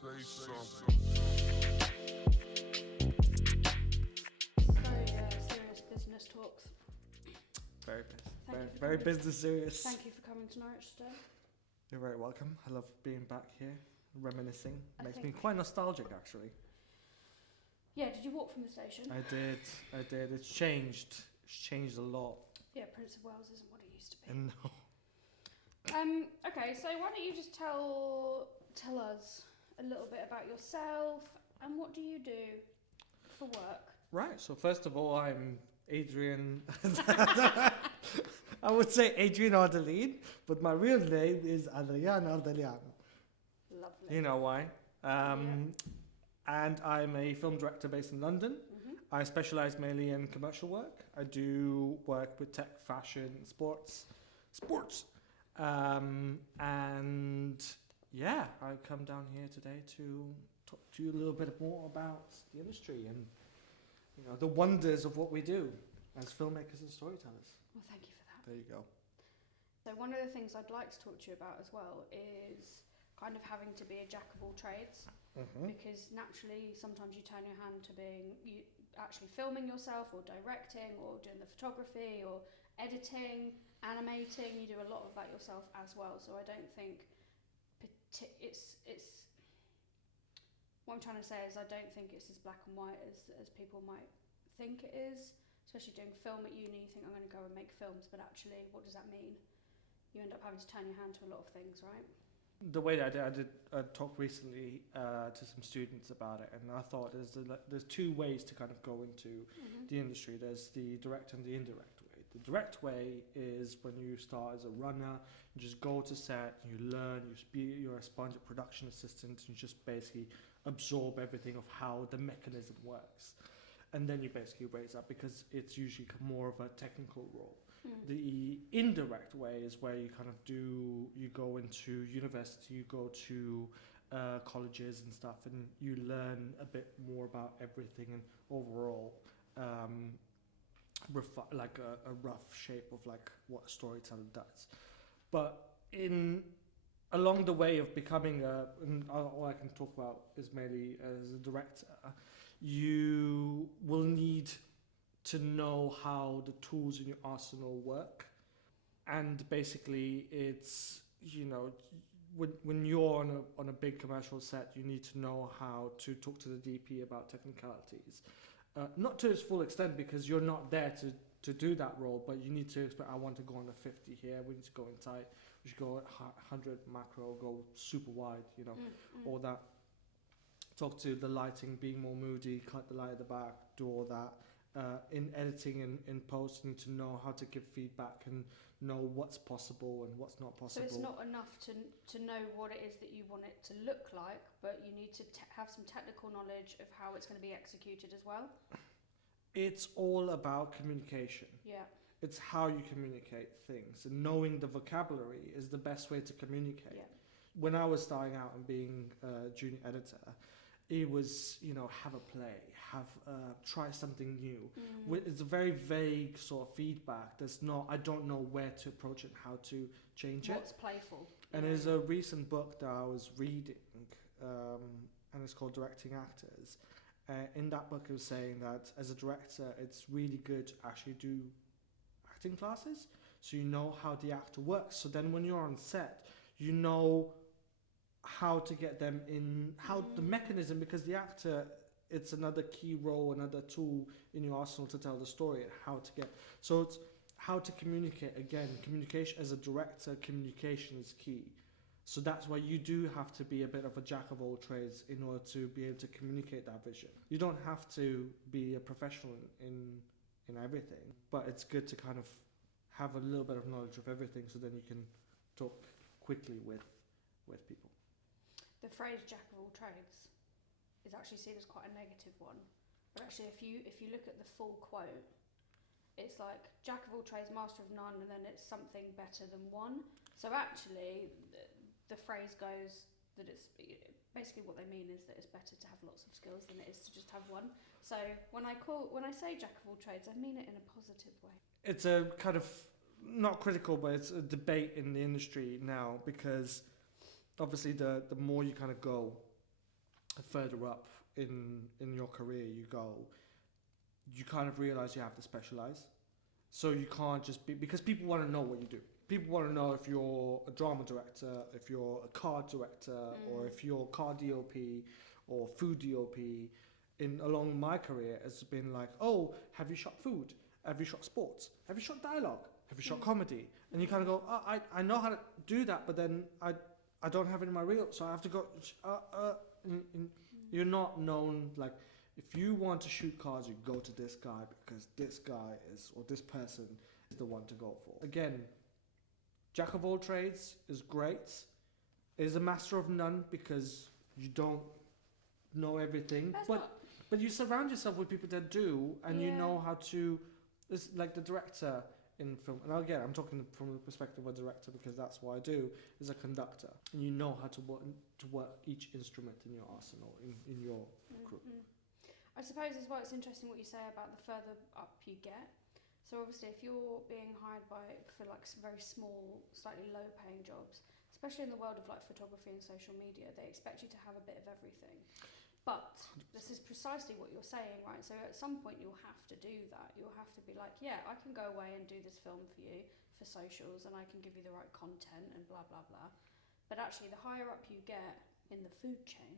Say something. Very serious business talks. Very business serious. Thank you for coming to Norwich today. You're very welcome. I love being back here, reminiscing. Makes me think- quite nostalgic, actually. Yeah, did you walk from the station? I did. It's changed. It's changed a lot. Yeah, Prince of Wales isn't what it used to be. And no. Okay, so why don't you just tell us a little bit about yourself and what do you do for work? Right. So first of all, I'm Adrian. I would say Adrian Ardelean, but my real name is Adrian Ardelean. Lovely. You know why? And I'm a film director based in London. Mm-hmm. I specialize mainly in commercial work. I do work with tech, fashion, sports. And yeah, I come down here today to talk to you a little bit more about the industry and the wonders of what we do as filmmakers and storytellers. Well, thank you for that. There you go. So one of the things I'd like to talk to you about as well is kind of having to be a jack of all trades. Mm-hmm. Because naturally sometimes you turn your hand to being you actually filming yourself or directing or doing the photography or editing, animating. You do a lot of that yourself as well, so I don't think it's what I'm trying to say is I don't think it's as black and white as people might think it is, especially doing film at uni. You think I'm going to go and make films, but actually what does that mean? You end up having to turn your hand to a lot of things, right? The way that I did a talk recently to some students about it, and I thought there's two ways to kind of go into the industry. There's the direct and the indirect way. The direct way is when you start as a runner, you just go to set, you learn, you're a sponge production assistant, and you just basically absorb everything of how the mechanism works. And then you basically raise up because it's usually more of a technical role. The indirect way is where you go into university, you go to colleges and stuff, and you learn a bit more about everything and overall like a rough shape of like what a storyteller does. But along the way of becoming and all I can talk about is mainly as a director, you will need to know how the tools in your arsenal work. And basically it's, when you're on a big commercial set, you need to know how to talk to the DP about technicalities. Not to its full extent because you're not there to do that role, but you need to expect, I want to go on a 50 here, we need to go in tight, we should go at 100 macro, go super wide, all that. Talk to the lighting, being more moody, cut the light at the back, do all that. In editing and in post, you need to know how to give feedback and know what's possible and what's not possible. So it's not enough to know what it is that you want it to look like, but you need to have some technical knowledge of how it's going to be executed as well? It's all about communication. Yeah. It's how you communicate things, and knowing the vocabulary is the best way to communicate. Yeah. When I was starting out and being a junior editor, it was, have a play, try something new. It's a very vague sort of feedback. I don't know where to approach it, how to change What's it. playful? And there's a recent book that I was reading, and it's called Directing Actors. In that book, it was saying that as a director, it's really good to actually do acting classes, so you know how the actor works. So then when you're on set, you know how to get them in, how the mechanism, because the actor, it's another key role, another tool in your arsenal to tell the story, and how to get, so it's how to communicate. Again, communication as a director, communication is key. So that's why you do have to be a bit of a jack of all trades in order to be able to communicate that vision. You don't have to be a professional in everything, but it's good to kind of have a little bit of knowledge of everything, so then you can talk quickly with people. The phrase jack of all trades is actually seen as quite a negative one, but actually if you look at the full quote, it's like jack of all trades, master of none, and then it's something better than one. So actually the phrase goes that it's basically, what they mean is that it's better to have lots of skills than it is to just have one. So when I say jack of all trades, I mean it in a positive way. It's a kind of not critical, but it's a debate in the industry now, because obviously the more you kind of go, further up in your career you go, you kind of realize you have to specialize. So you can't just be, because people want to know what you do. People want to know if you're a drama director, if you're a car director, or if you're car DOP or food DOP. Along my career, it's been like, oh, have you shot food? Have you shot sports? Have you shot dialogue? Have you shot comedy? And you kind of go, oh, I know how to do that, but then I don't have it in my reel, so I have to go. You're not known, like, if you want to shoot cars, you go to this guy because this guy is, or this person is the one to go for. Again, jack of all trades is great. It is a master of none because you don't know everything. But you surround yourself with people that do, and you know how to. It's like the director in film, and again, I'm talking from the perspective of a director because that's what I do. Is a conductor, and you know how to work each instrument in your arsenal, in your group. I suppose as well, it's interesting what you say about the further up you get. So obviously, if you're being hired for like very small, slightly low-paying jobs, especially in the world of like photography and social media, they expect you to have a bit of everything. But this is precisely what you're saying, right? So at some point you'll have to do that. You'll have to be like, yeah, I can go away and do this film for you for socials, and I can give you the right content and blah, blah, blah. But actually, the higher up you get in the food chain,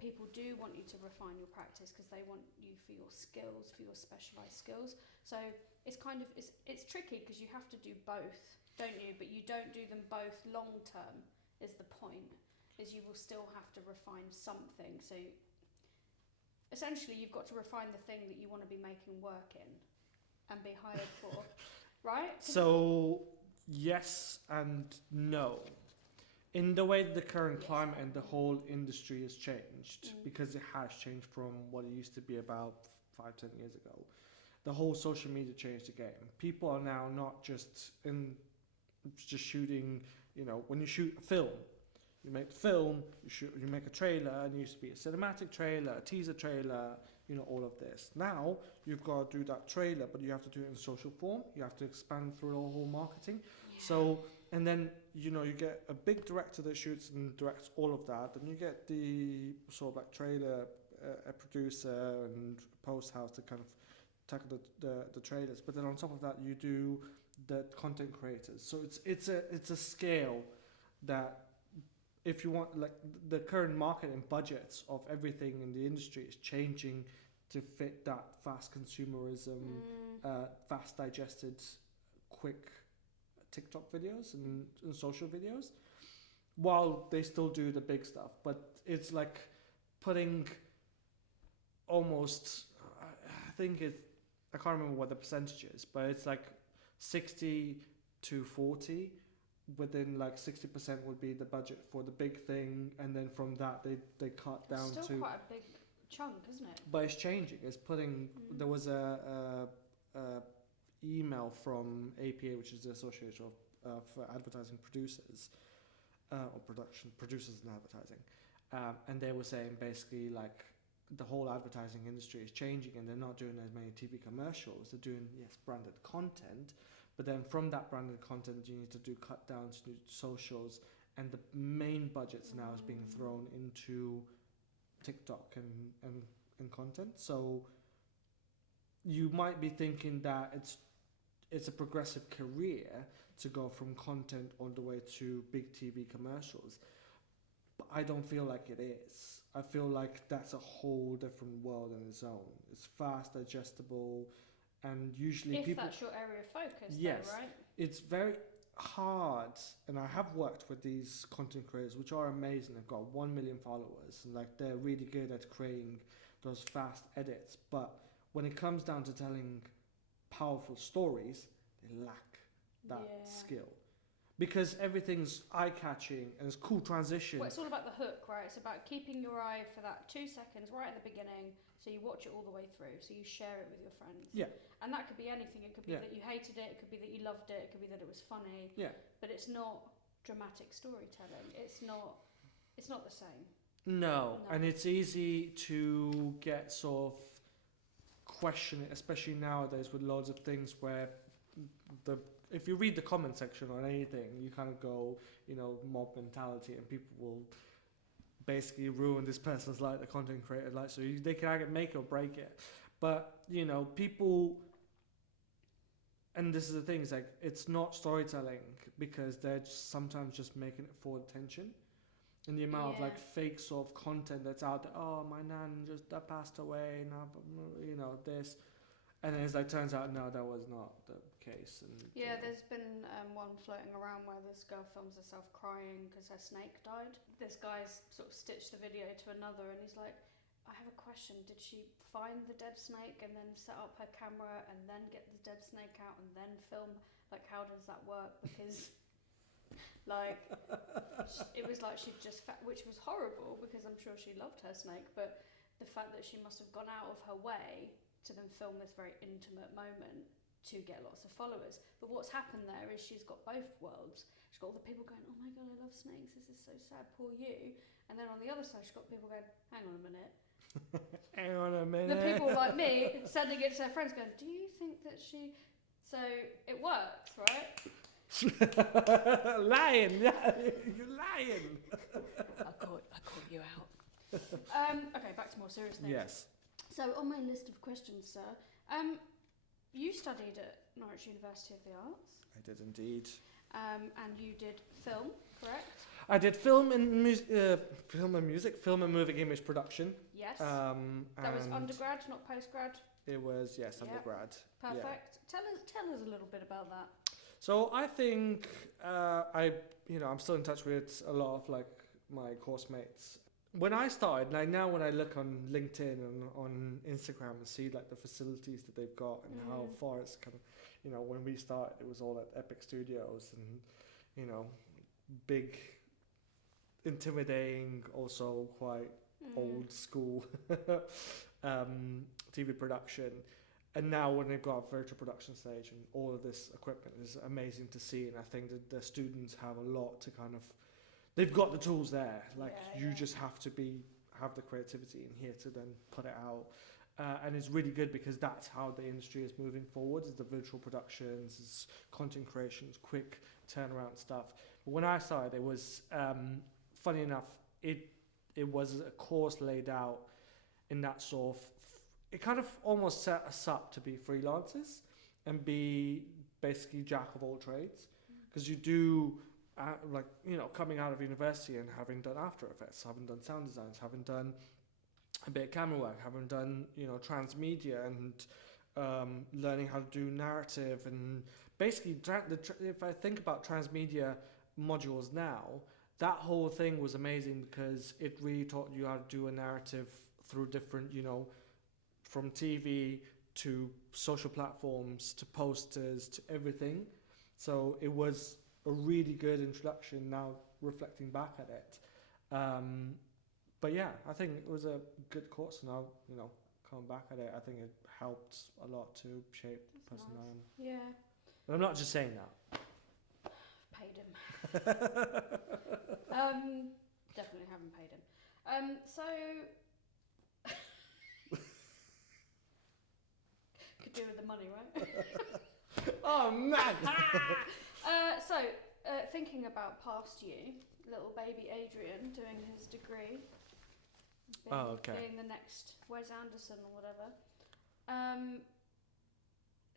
people do want you to refine your practice because they want you for your skills, for your specialised skills. So it's kind of, it's tricky because you have to do both, don't you? But you don't do them both long term is the point. Is you will still have to refine something. So essentially you've got to refine the thing that you want to be making work in and be hired for, right? So yes and no. In the way that the current climate and the whole industry has changed, because it has changed from what it used to be about 5-10 years ago, the whole social media changed the game. People are now not just shooting, when you shoot a film, you make the film, you make a trailer, and it used to be a cinematic trailer, a teaser trailer, all of this. Now, you've got to do that trailer, but you have to do it in social form. You have to expand through the whole marketing. Yeah. So, and then, you get a big director that shoots and directs all of that. Then you get the sort of like trailer, a producer and post house to kind of tackle the trailers. But then on top of that, you do the content creators. So it's a scale that, if you want, like, the current market and budgets of everything in the industry is changing to fit that fast consumerism, fast digested, quick TikTok videos and social videos, while they still do the big stuff. But it's like putting almost, I can't remember what the percentage is, but it's like 60 to 40. Within like 60% would be the budget for the big thing, and then from that they cut down to. Still quite a big chunk, isn't it? But it's changing. It's putting. There was a email from APA, which is the Association of Advertising Producers, or production producers and advertising, and they were saying basically like the whole advertising industry is changing, and they're not doing as many TV commercials. They're doing branded content. But then from that branded content, you need to do cut downs to socials, and the main budgets now is being thrown into TikTok and content. So you might be thinking that it's a progressive career to go from content all the way to big TV commercials. But I don't feel like it is. I feel like that's a whole different world on its own. It's fast, digestible. And usually if people... that's your area of focus, yes, though, right? It's very hard, and I have worked with these content creators, which are amazing. They've got 1 million followers, and like they're really good at creating those fast edits. But when it comes down to telling powerful stories, they lack that skill. Because everything's eye-catching and it's cool transition. Well, it's all about the hook, right? It's about keeping your eye for that 2 seconds right at the beginning, so you watch it all the way through, so you share it with your friends. Yeah. And that could be anything. It could be that you hated it, it could be that you loved it, it could be that it was funny. Yeah. But it's not dramatic storytelling. It's not the same. No. And it's easy to get sort of questioning, especially nowadays with loads of things where if you read the comment section on anything, you kind of go, mob mentality, and people will basically ruin this person's life, the content creator life. So they can either make it or break it. But, you know, people, and this is the thing, it's like, it's not storytelling because they're sometimes just making it for attention. And the amount of like fake sort of content that's out there, oh, my nan just passed away, now, you know, this. And then it's like, turns out, no, that was not the case. And yeah, there's been one floating around where this girl films herself crying because her snake died. This guy's sort of stitched the video to another, and he's like, I have a question. Did she find the dead snake and then set up her camera and then get the dead snake out and then film? Like, how does that work? Because, like, it was like she'd just, which was horrible because I'm sure she loved her snake, but the fact that she must have gone out of her way to then film this very intimate moment to get lots of followers. But what's happened there is she's got both worlds. She's got all the people going, oh my God, I love snakes, this is so sad, poor you. And then on the other side, she's got people going, hang on a minute. Hang on a minute. The people like me sending it to their friends going, do you think that she... So it works, right? Lying, yeah, you're lying. I caught you out. Okay, back to more serious things. Yes. So on my list of questions, sir, you studied at Norwich University of the Arts. I did indeed. And you did film, correct? I did film and music, film and moving image production. Yes. That was undergrad, not postgrad. It was, yes, undergrad. Perfect. Yeah. Tell us a little bit about that. So I think I'm still in touch with a lot of like my course mates. When I started, like now when I look on LinkedIn and on Instagram and see like the facilities that they've got and how far it's come, you know, when we started, it was all at Epic Studios and, you know, big, intimidating, also quite old school TV production. And now when they've got a virtual production stage and all of this equipment is amazing to see. And I think that the students have a lot to kind of, they've got the tools there. Like you just have to have the creativity in here to then put it out. And it's really good because that's how the industry is moving forward, is the virtual productions, is content creations, quick turnaround stuff. But when I started, it was, funny enough, it was a course laid out in that sort of, it kind of almost set us up to be freelancers and be basically jack of all trades. Because you do, coming out of university and having done After Effects, having done sound designs, having done a bit of camera work, having done, transmedia and learning how to do narrative and basically, if I think about transmedia modules now, that whole thing was amazing because it really taught you how to do a narrative through different, from TV to social platforms to posters to everything. So it was a really good introduction now reflecting back at it. But yeah, I think it was a good course now, coming back at it, I think it helped a lot to shape the person I am. Yeah. But I'm not just saying that. Paid him. Definitely haven't paid him. So could do with the money, right? Oh man! Thinking about past you, little baby Adrian doing his degree, being the next Wes Anderson or whatever.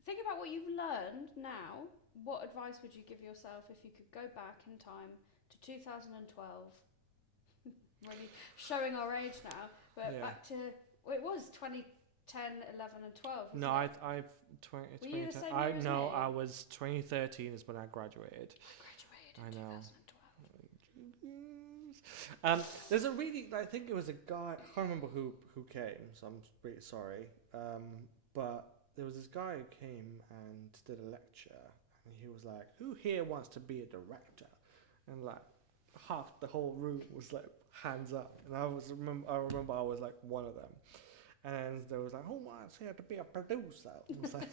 Think about what you've learned now. What advice would you give yourself if you could go back in time to 2012? Really showing our age now, but back to, it was 2010, 11 and 12. No, I've Were you the same year as me? I was 2013 is when I graduated. I know. 2012. There's a really, I think it was a guy, I can't remember who came, so I'm really sorry. But there was this guy who came and did a lecture, and he was like, "Who here wants to be a director?" And like half the whole room was like hands up, and I remember I was like one of them. And there was like, "Who wants here to be a producer?" And it's like,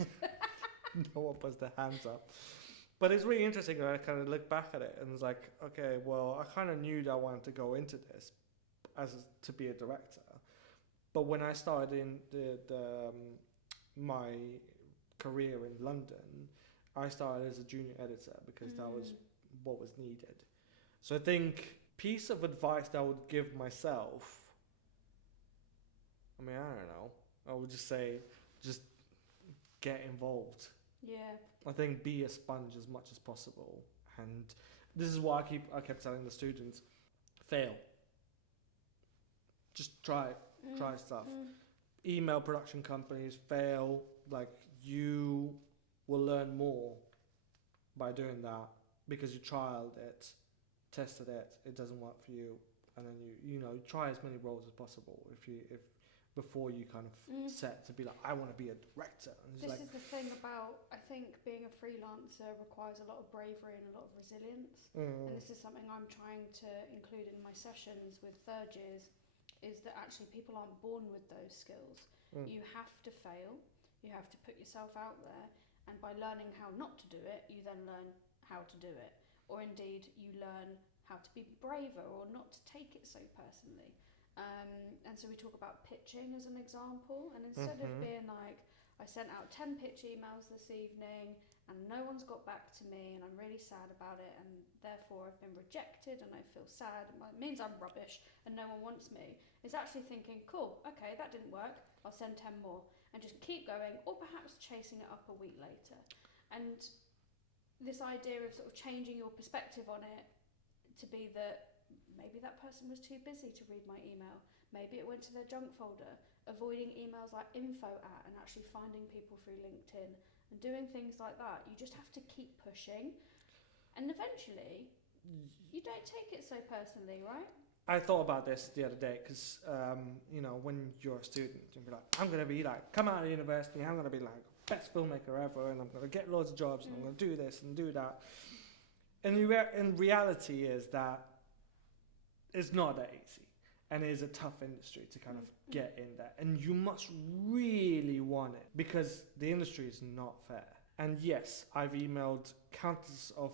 no one puts their hands up. But it's really interesting when I kind of look back at it and it's like, okay, well, I kind of knew that I wanted to go into this to be a director. But when I started in my career in London, I started as a junior editor because that was what was needed. So I think piece of advice that I would give myself, I mean, I don't know. I would just say, just get involved. Yeah. I think be a sponge as much as possible. And this is what I kept telling the students, fail. Just try stuff. Email production companies, fail. Like, you will learn more by doing that because you trialed it, tested it, it doesn't work for you, and then you try as many roles as possible if before you kind of set to be like, I want to be a director. And this is the thing about, I think being a freelancer requires a lot of bravery and a lot of resilience. And this is something I'm trying to include in my sessions with third years, is that actually people aren't born with those skills. You have to fail, you have to put yourself out there, and by learning how not to do it, you then learn how to do it. Or indeed, you learn how to be braver or not to take it so personally. And so we talk about pitching as an example, and instead of being like, I sent out 10 pitch emails this evening and no one's got back to me and I'm really sad about it and therefore I've been rejected and I feel sad and it means I'm rubbish and no one wants me, it's actually thinking, cool, okay, that didn't work, I'll send 10 more, and just keep going, or perhaps chasing it up a week later. And this idea of sort of changing your perspective on it to be that maybe that person was too busy to read my email. Maybe it went to their junk folder. Avoiding emails like info at and actually finding people through LinkedIn and doing things like that. You just have to keep pushing. And eventually, you don't take it so personally, right? I thought about this the other day because, when you're a student, you'll be like, I'm going to be like, come out of university, I'm going to be like, best filmmaker ever, and I'm going to get loads of jobs, and I'm going to do this and do that. And in reality is that it's not that easy. And it is a tough industry to kind of get in there. And you must really want it because the industry is not fair. And yes, I've emailed countless of,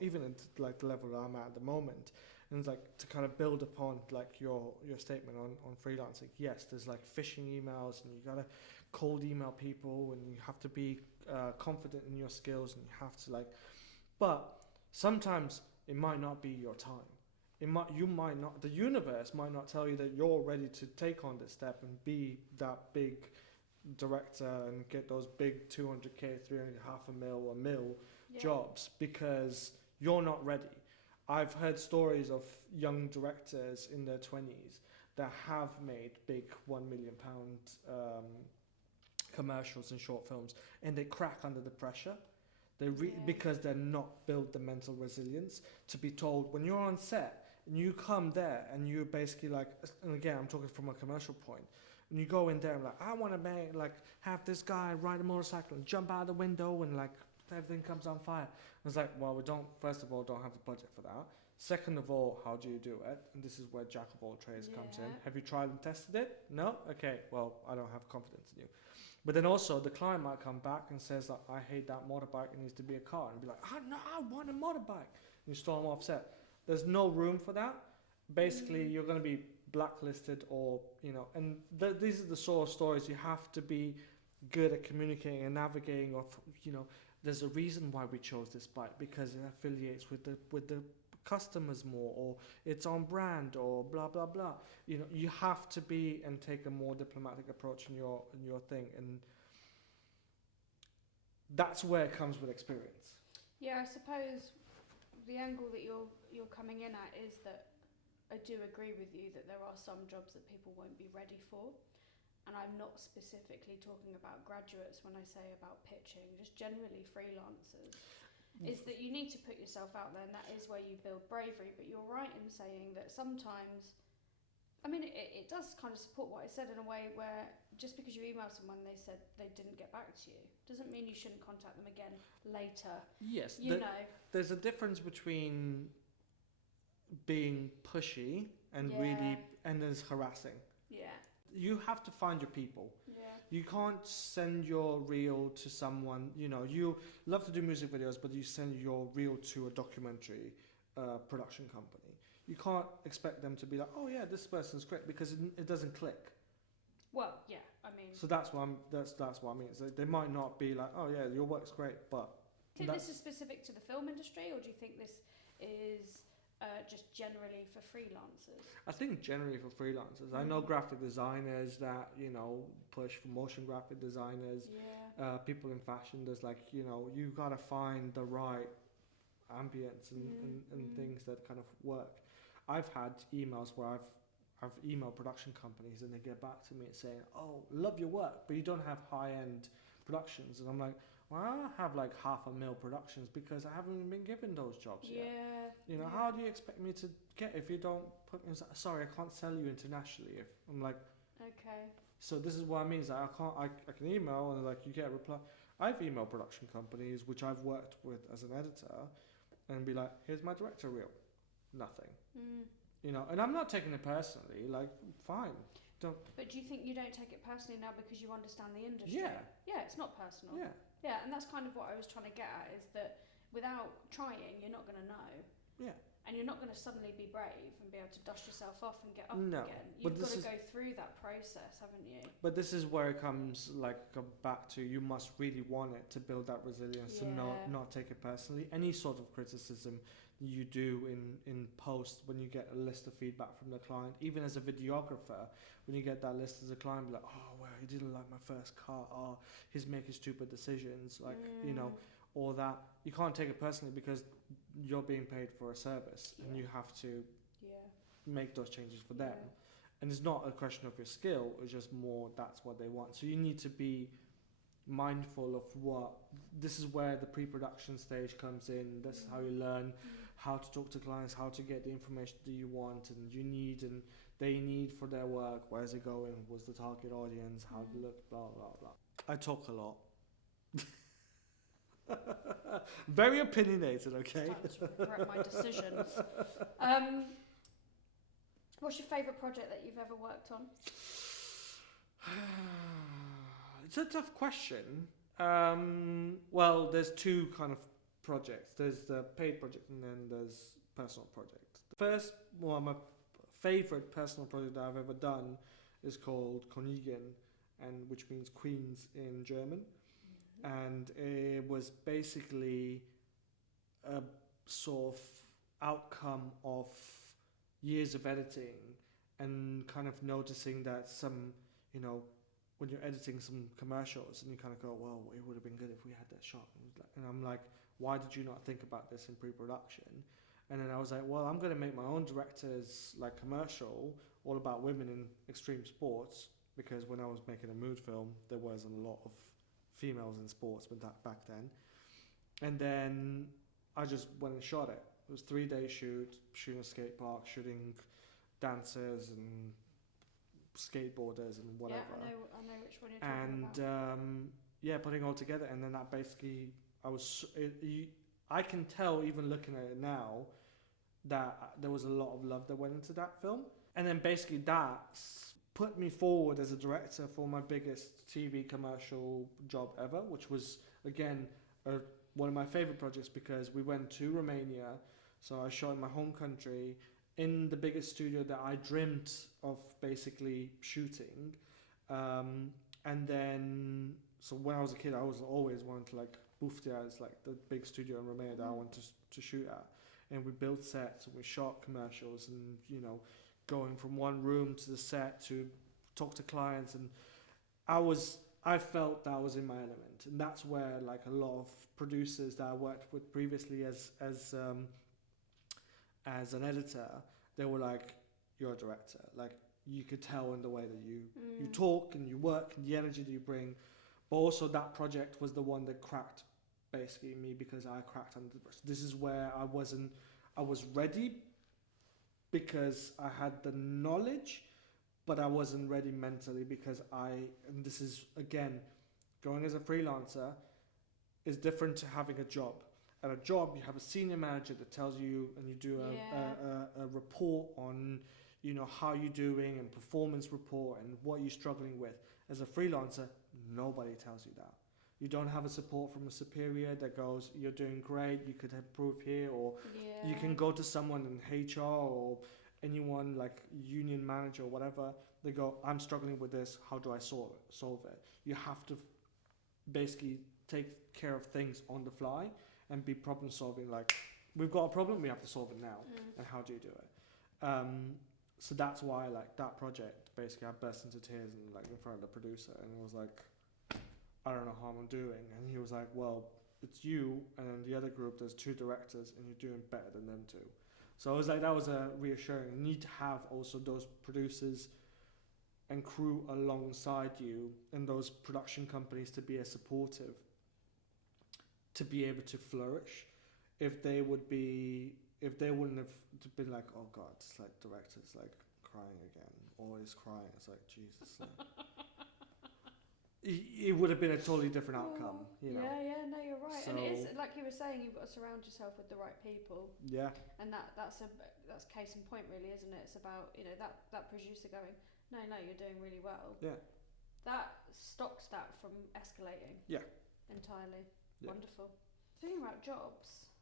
even at like the level I'm at the moment. And it's like to kind of build upon like your statement on freelancing. Yes, there's like phishing emails and you got to cold email people and you have to be confident in your skills and you have to but sometimes it might not be your time. The universe might not tell you that you're ready to take on this step and be that big director and get those big 200k, 300,000 jobs because you're not ready. I've heard stories of young directors in their 20s that have made big £1 million commercials and short films and they crack under the pressure. Because they're not built the mental resilience to be told when you're on set and you come there and you're basically like, and again I'm talking from a commercial point, and you go in there and like, I want to have this guy ride a motorcycle and jump out the window and like everything comes on fire. And it's like, well, we first of all don't have the budget for that. Second of all, how do you do it? And this is where jack of all trades comes in. Have you tried and tested it? No? Okay, well, I don't have confidence in you. But then also the client might come back and says that I hate that motorbike, it needs to be a car, and be like, no, I want a motorbike. And you storm off set. There's no room for that. Basically, you're going to be blacklisted or, and these are the sort of stories you have to be good at communicating and navigating of, there's a reason why we chose this bike because it affiliates with the customers more, or it's on brand, or blah blah blah. You have to be and take a more diplomatic approach in your thing, and that's where it comes with experience. Yeah, I suppose the angle that you're coming in at is that I do agree with you that there are some jobs that people won't be ready for, and I'm not specifically talking about graduates when I say about pitching, just generally freelancers. Is that you need to put yourself out there, and that is where you build bravery. But you're right in saying that sometimes, I mean, it does kind of support what I said in a way where just because you email someone they said they didn't get back to you doesn't mean you shouldn't contact them again later. Yes, there's a difference between being pushy and really, and there's harassing. Yeah. You have to find your people. Yeah. You can't send your reel to someone, you love to do music videos, but you send your reel to a documentary production company. You can't expect them to be like, oh yeah, this person's great, because it doesn't click. Well, yeah, I mean. So that's what I mean. So they might not be like, oh yeah, your work's great, but. Do you think this is specific to the film industry, or do you think this is just generally for freelancers? I think generally for freelancers, I know graphic designers that, you know, push for motion graphic designers, Yeah. people in fashion. There's like, you know, you gotta find the right ambience and things that kind of work. I've had emails where I've emailed production companies and they get back to me saying, "Oh, love your work, but you don't have high-end productions." And I'm like, "Well, I don't have like 500,000 productions because I haven't been given those jobs yet. You know, how do you expect me to get if you don't put me? Sorry, I can't sell you internationally." If I'm like, okay. so this is what I mean. Is that I can't. I can email and like you get a reply. I've emailed production companies which I've worked with as an editor, and be like, "Here's my director reel." Nothing. You know, and I'm not taking it personally. Like, fine. Don't. But do you think you don't take it personally now because you understand the industry? Yeah. Yeah, it's not personal. Yeah. Yeah, and that's kind of what I was trying to get at, is that without trying, you're not going to know. Yeah. And you're not going to suddenly be brave and be able to dust yourself off and get up No, again. but You've got to this go through that process, haven't you? But this is where it comes like back to, you must really want it to build that resilience and not take it personally. Any sort of criticism you do in post, when you get a list of feedback from the client, even as a videographer, when you get that list as a client, be like, "Oh well, he didn't like my first cut, or he's making stupid decisions," like, you know, or that, you can't take it personally because you're being paid for a service and you have to make those changes for them. And it's not a question of your skill, it's just more that's what they want. So you need to be mindful of what, this is where the pre-production stage comes in. This is how you learn how to talk to clients, how to get the information that you want and you need and they need for their work. Where's it going? What's the target audience? How to look? Blah blah blah. I talk a lot. Very opinionated, okay? It's time to regret my decisions. What's your favourite project that you've ever worked on? It's a tough question. Well, there's two kind of projects. There's the paid project and then there's personal project. The first, well, my favourite personal project that I've ever done is called Königin, and which means queens in German. And it was basically a sort of outcome of years of editing and kind of noticing that some, you know, when you're editing some commercials and you kind of go, well, it would have been good if we had that shot. And I'm like, why did you not think about this in pre-production? And then I was like, well, I'm going to make my own director's like commercial all about women in extreme sports, because when I was making a mood film, there wasn't a lot of females in sports but that back then. And then I just went and shot it. It was 3-day shoot, shooting a skate park, shooting dancers and skateboarders and whatever. Yeah, I know which one you're talking about. And putting it all together, and then that basically, I can tell even looking at it now that there was a lot of love that went into that film. And then basically that put me forward as a director for my biggest TV commercial job ever, which was, again, one of my favorite projects, because we went to Romania. So I shot in my home country in the biggest studio that I dreamt of basically shooting. And then, so when I was a kid, I was always wanting to like Buftia is like the big studio in Romania that I wanted to shoot at. And we built sets and we shot commercials and, you know, going from one room to the set to talk to clients. And I felt that I was in my element. And that's where like a lot of producers that I worked with previously as an editor, they were like, you're a director. Like, you could tell in the way that you talk and you work and the energy that you bring. But also that project was the one that cracked basically me, because I cracked under the brush. This is where I was ready because I had the knowledge, but I wasn't ready mentally because and this is, again, going as a freelancer is different to having a job. At a job, you have a senior manager that tells you, and you do a report on, you know, how you're doing, and performance report and what you're struggling with. As a freelancer, nobody tells you that. You don't have a support from a superior that goes, you're doing great, you could improve here, or you can go to someone in HR or anyone like union manager or whatever. They go, I'm struggling with this, how do I solve it? You have to basically take care of things on the fly and be problem solving like we've got a problem, we have to solve it now. Mm. And how do you do it? So that's why, like, that project, basically I burst into tears and, like, in front of the producer, and it was like, I don't know how I'm doing. And he was like, well, it's you and then the other group, there's 2 directors and you're doing better than them 2. So I was like, that was a reassuring. You need to have also those producers and crew alongside you and those production companies to be as supportive, to be able to flourish. If they wouldn't have been like, oh God, it's like director's like crying again, or he's crying, it's like, Jesus. Like, it would have been a totally different outcome, you know. Yeah, no, you're right. So, and it is, like you were saying, you've got to surround yourself with the right people. Yeah. And that's case in point, really, isn't it? It's about, you know, that producer going, no, you're doing really well. Yeah. That stops that from escalating. Yeah. Entirely. Yeah. Wonderful. Speaking about jobs,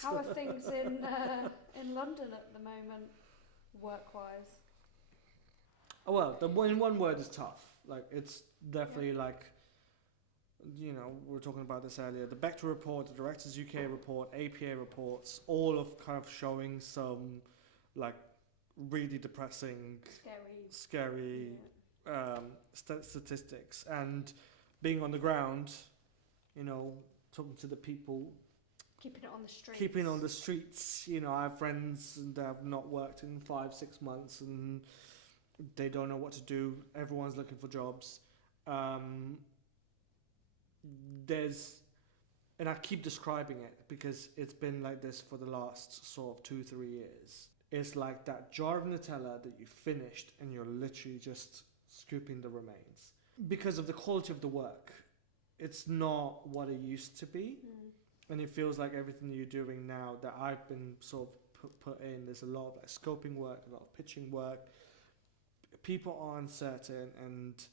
how are things in London at the moment, work-wise? Oh, well, in one word is tough. Like, it's definitely like, you know, we were talking about this earlier. The Bector report, the Directors UK report, APA reports, all of kind of showing some, like, really depressing, scary statistics. And being on the ground, you know, talking to the people. Keeping it on the streets. You know, I have friends that have not worked in 5-6 months and they don't know what to do. Everyone's looking for jobs. And I keep describing it because it's been like this for the last sort of 2-3 years. It's like that jar of Nutella that you finished and you're literally just scooping the remains. Because of the quality of the work, it's not what it used to be. And it feels like everything you're doing now that I've been sort of put in, there's a lot of like scoping work, a lot of pitching work. People are uncertain, and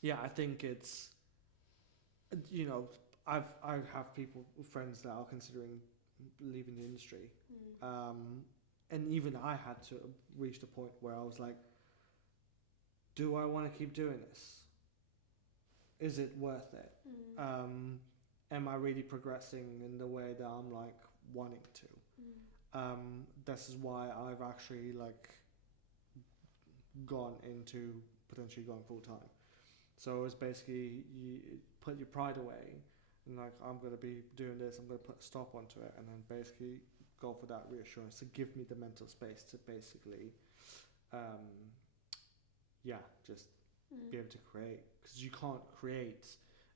yeah, I think it's, you know, I have friends that are considering leaving the industry. And even I had to reach the point where I was like, do I want to keep doing this? Is it worth it? Am I really progressing in the way that I'm like wanting to? This is why I've actually like gone into potentially going full time. So it's basically you put your pride away and like, I'm going to be doing this, I'm going to put a stop onto it, and then basically go for that reassurance to give me the mental space to basically just be able to create, because you can't create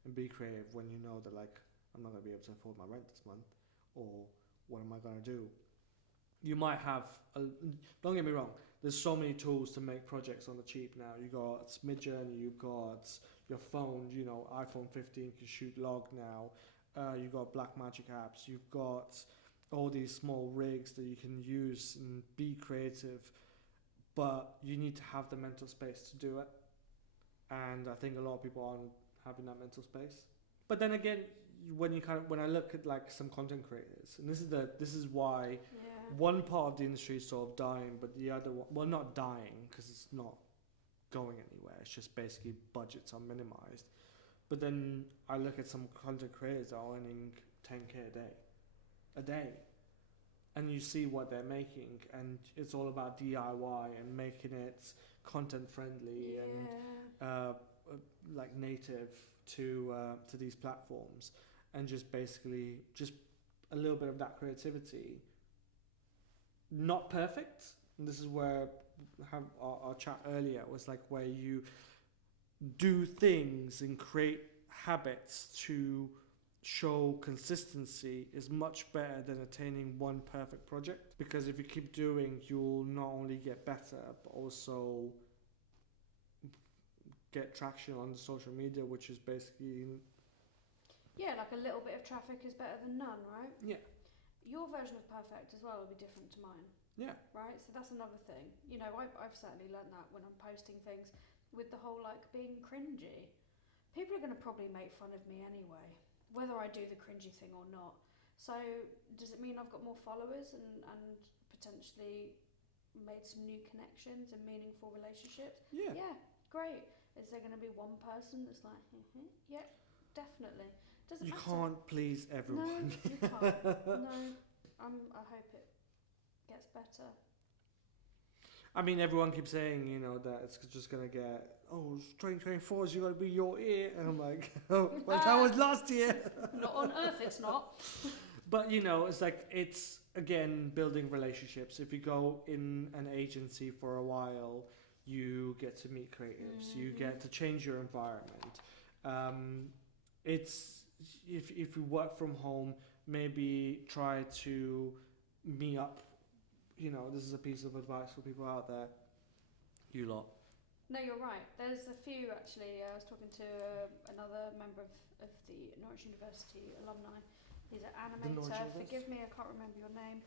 and be creative when you know that like, I'm not going to be able to afford my rent this month, or what am I going to do? You might have, don't get me wrong, there's so many tools to make projects on the cheap now. You got Midjourney, you've got your phone, you know, iPhone 15 can shoot log now. You've got Blackmagic apps, you've got all these small rigs that you can use and be creative, but you need to have the mental space to do it. And I think a lot of people aren't having that mental space. But then again, when I look at like some content creators, and this is why one part of the industry is sort of dying, but the other one, well, not dying because it's not going anywhere. It's just basically budgets are minimized. But then I look at some content creators that are earning 10k a day, and you see what they're making, and it's all about DIY and making it content friendly and like native to these platforms, and just basically just a little bit of that creativity. Not perfect, and this is where our chat earlier was like, where you do things and create habits to show consistency is much better than attaining one perfect project, because if you keep doing, you'll not only get better but also get traction on social media, which is basically like a little bit of traffic is better than none, right? Your version of perfect as well will be different to mine. Right? So that's another thing. You know, I've certainly learnt that when I'm posting things with the whole like being cringy. People are going to probably make fun of me anyway, whether I do the cringy thing or not. So does it mean I've got more followers and potentially made some new connections and meaningful relationships? Yeah, great. Is there going to be one person that's like, yeah, definitely. Doesn't You matter. can't please everyone. No, you can't. No, I hope it gets better. I mean, everyone keeps saying, you know, that it's just gonna get, 2024 is gonna be your year, and I'm like, oh, but that was last year. Not on Earth, it's not. But you know, it's like, it's again building relationships. If you go in an agency for a while, you get to meet creatives. You get to change your environment. It's if you work from home, maybe try to meet up. You know, this is a piece of advice for people out there. You lot. No, you're right. There's a few actually. I was talking to another member of the Norwich University alumni. He's an animator. Forgive me, I can't remember your name.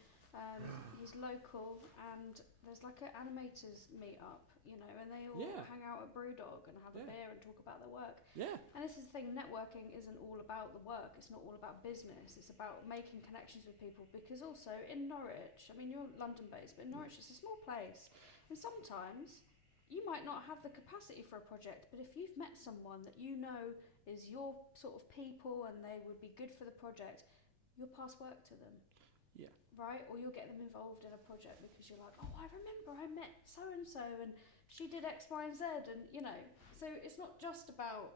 He's local, and there's like an animators meet up, you know, and they all hang out at Brewdog and have a beer and talk about their work. Yeah. And this is the thing, networking isn't all about the work, it's not all about business, it's about making connections with people, because also in Norwich, I mean, you're London based, but in Norwich it's a small place, and sometimes you might not have the capacity for a project, but if you've met someone that you know is your sort of people and they would be good for the project, you'll pass work to them. Yeah. Right? Or you'll get them involved in a project because you're like, oh, I remember I met so-and-so and she did X, Y, and Z, and, you know, so it's not just about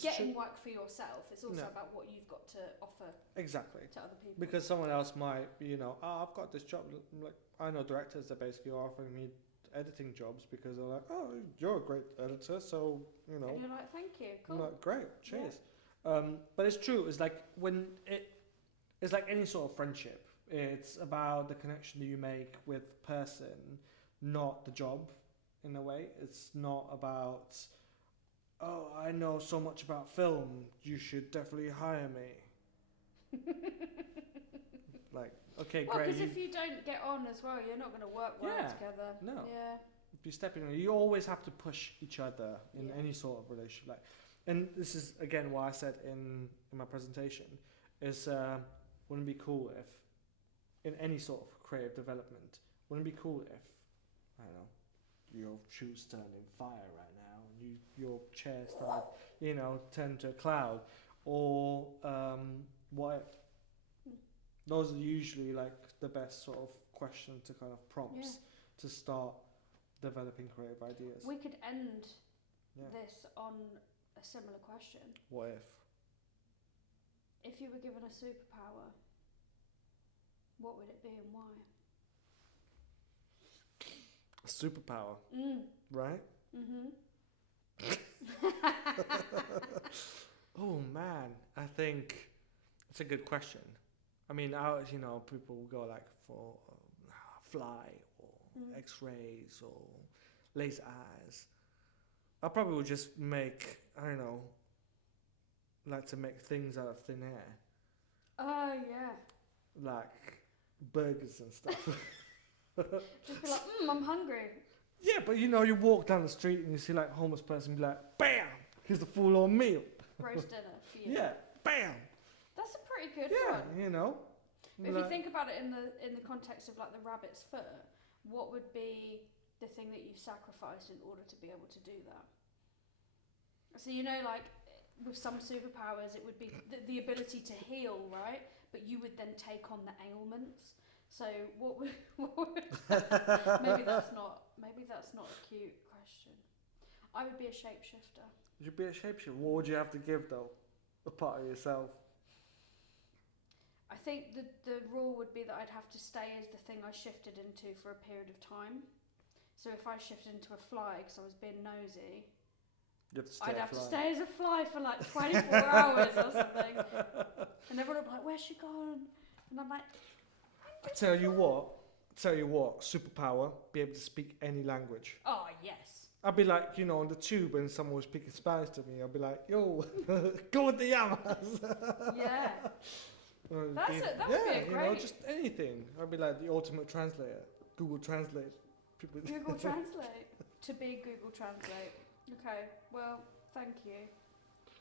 getting work for yourself, it's also about what you've got to offer to other people. Because someone else might, you know, I've got this job. Like, I know directors that basically are offering me editing jobs because they're like, oh, you're a great editor, so, you know. And you're like, thank you, cool. I'm like, great, cheers. Yeah. But it's true, it's like it's like any sort of friendship. It's about the connection that you make with the person, not the job, in a way. It's not about, oh, I know so much about film, you should definitely hire me. Like, okay, well, great. Because if you don't get on as well, you're not going to work well together. No. Yeah. If you're stepping on, you always have to push each other in any sort of relationship. Like, and this is again why I said in my presentation is wouldn't it be cool if in any sort of creative development, wouldn't it be cool if, I don't know, your shoes turned in fire right now, and your chair started, you know, turned to a cloud, or what if? Those are usually like the best sort of question to kind of prompts to start developing creative ideas. We could end this on a similar question. What if? If you were given a superpower, what would it be and why? A superpower, right? Oh man, I think it's a good question. I mean, you know, people will go like for fly or X-rays or laser eyes. I probably would just make, I don't know, like to make things out of thin air. Oh yeah. Like burgers and stuff. Just be like, I'm hungry. Yeah, but you know, you walk down the street and you see like a homeless person be like, bam, here's the full-on meal. Roast dinner for you. Yeah, bam. That's a pretty good one. Yeah, you know. But if you think about it in the context of like the rabbit's foot, what would be the thing that you've sacrificed in order to be able to do that? So you know, like with some superpowers, it would be the ability to heal, right? But you would then take on the ailments. So what would maybe that's not a cute question. I would be a shapeshifter. You'd be a shapeshifter. What would you have to give though? A part of yourself. I think the rule would be that I'd have to stay as the thing I shifted into for a period of time. So if I shifted into a fly because I was being nosy, I'd have to stay as a fly for like 24 hours or something. And everyone would be like, where's she gone? And I'm like, I tell you what, superpower, be able to speak any language. oh yes. I'd be like, you know, on the tube and someone was speaking Spanish to me, I'd be like, yo, ¿cómo te llamas? Yeah. That would be a great... you know, just anything. I'd be like the ultimate translator. Google Translate. Google Translate. To be Google Translate. Okay, well, thank you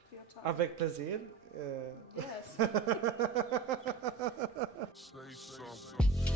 for your time. Avec plaisir. Yes. Say something.